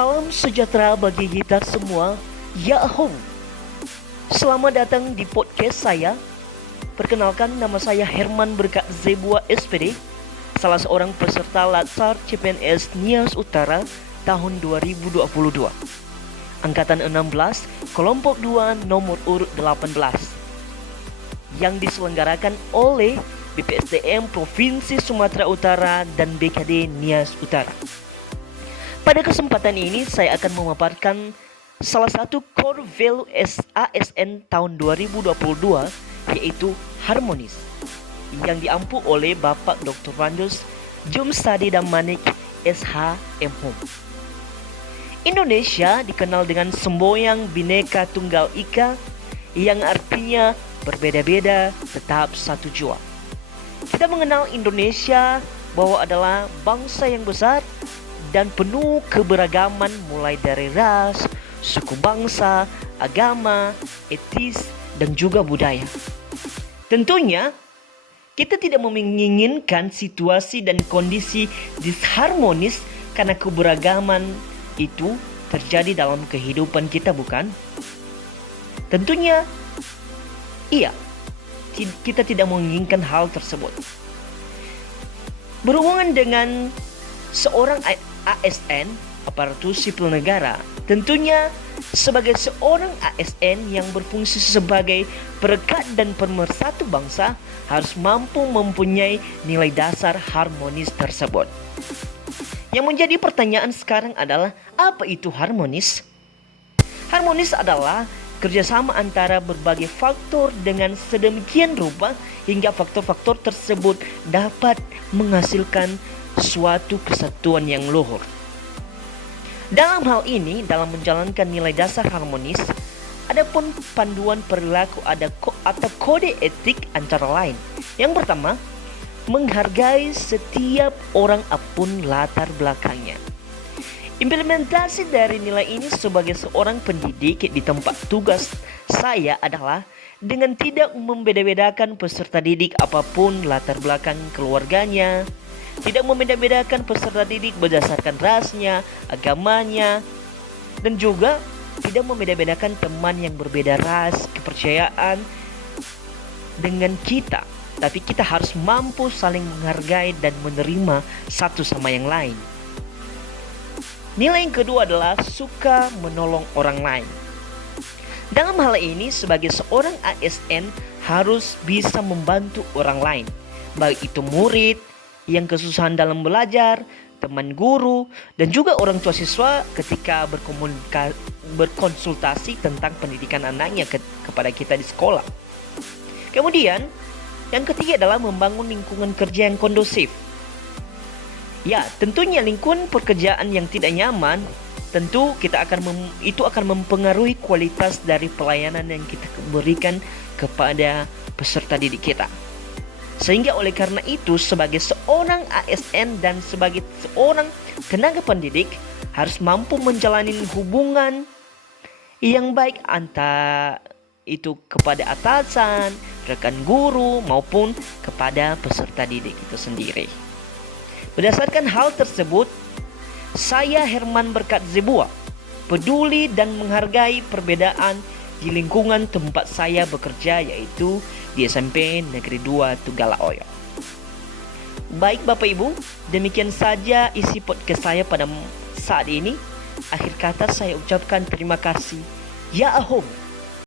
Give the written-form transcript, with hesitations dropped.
Salam sejahtera bagi kita semua. Yahoo. Selamat datang di podcast saya. Perkenalkan, nama saya Herman Berkat Zebua SPD, salah seorang peserta Latsar CPNS Nias Utara tahun 2022. Angkatan 16, kelompok 2, nomor urut 18. Yang diselenggarakan oleh BPSDM Provinsi Sumatera Utara dan BKD Nias Utara. Pada kesempatan ini saya akan memaparkan salah satu core value ASN tahun 2022, yaitu harmonis, yang diampu oleh Bapak Dr. Randus Jumsadi Damanik SH MHum. Indonesia dikenal dengan semboyan Bhinneka Tunggal Ika, yang artinya berbeda-beda tetap satu jua. Kita mengenal Indonesia bahwa adalah bangsa yang besar dan penuh keberagaman, mulai dari ras, suku bangsa, agama, etis, dan juga budaya. Tentunya kita tidak menginginkan situasi dan kondisi disharmonis karena keberagaman itu terjadi dalam kehidupan kita, bukan? Tentunya iya, kita tidak menginginkan hal tersebut. Berhubungan dengan seorang ASN, aparatur sipil negara, tentunya sebagai seorang ASN yang berfungsi sebagai perekat dan pemersatu bangsa harus mampu mempunyai nilai dasar harmonis tersebut. Yang menjadi pertanyaan sekarang adalah, apa itu harmonis? Harmonis adalah kerjasama antara berbagai faktor dengan sedemikian rupa hingga faktor-faktor tersebut dapat menghasilkan suatu kesatuan yang luhur. Dalam hal ini, dalam menjalankan nilai dasar harmonis, adapun panduan perilaku atau kode etik antara lain. Yang pertama, menghargai setiap orang apapun latar belakangnya. Implementasi dari nilai ini sebagai seorang pendidik di tempat tugas saya adalah dengan tidak membeda-bedakan peserta didik apapun latar belakang keluarganya, tidak membeda-bedakan peserta didik berdasarkan rasnya, agamanya, dan juga tidak membeda-bedakan teman yang berbeda ras, kepercayaan dengan kita. Tapi kita harus mampu saling menghargai dan menerima satu sama yang lain. Nilai yang kedua adalah suka menolong orang lain. Dalam hal ini, sebagai seorang ASN harus bisa membantu orang lain, baik itu murid yang kesusahan dalam belajar, teman guru, dan juga orang tua siswa ketika berkonsultasi tentang pendidikan anaknya kepada kita di sekolah. Kemudian, yang ketiga adalah membangun lingkungan kerja yang kondusif. Ya, tentunya lingkungan pekerjaan yang tidak nyaman, tentu itu akan mempengaruhi kualitas dari pelayanan yang kita berikan kepada peserta didik kita. Sehingga oleh karena itu, sebagai seorang ASN dan sebagai seorang tenaga pendidik harus mampu menjalani hubungan yang baik antara itu kepada atasan, rekan guru, maupun kepada peserta didik itu sendiri. Berdasarkan hal tersebut, saya Herman Berkat Zebua peduli dan menghargai perbedaan di lingkungan tempat saya bekerja, yaitu di SMP Negeri 2 Tugalaoyo. Baik Bapak Ibu, demikian saja isi podcast saya pada saat ini. Akhir kata saya ucapkan terima kasih. Yahoo.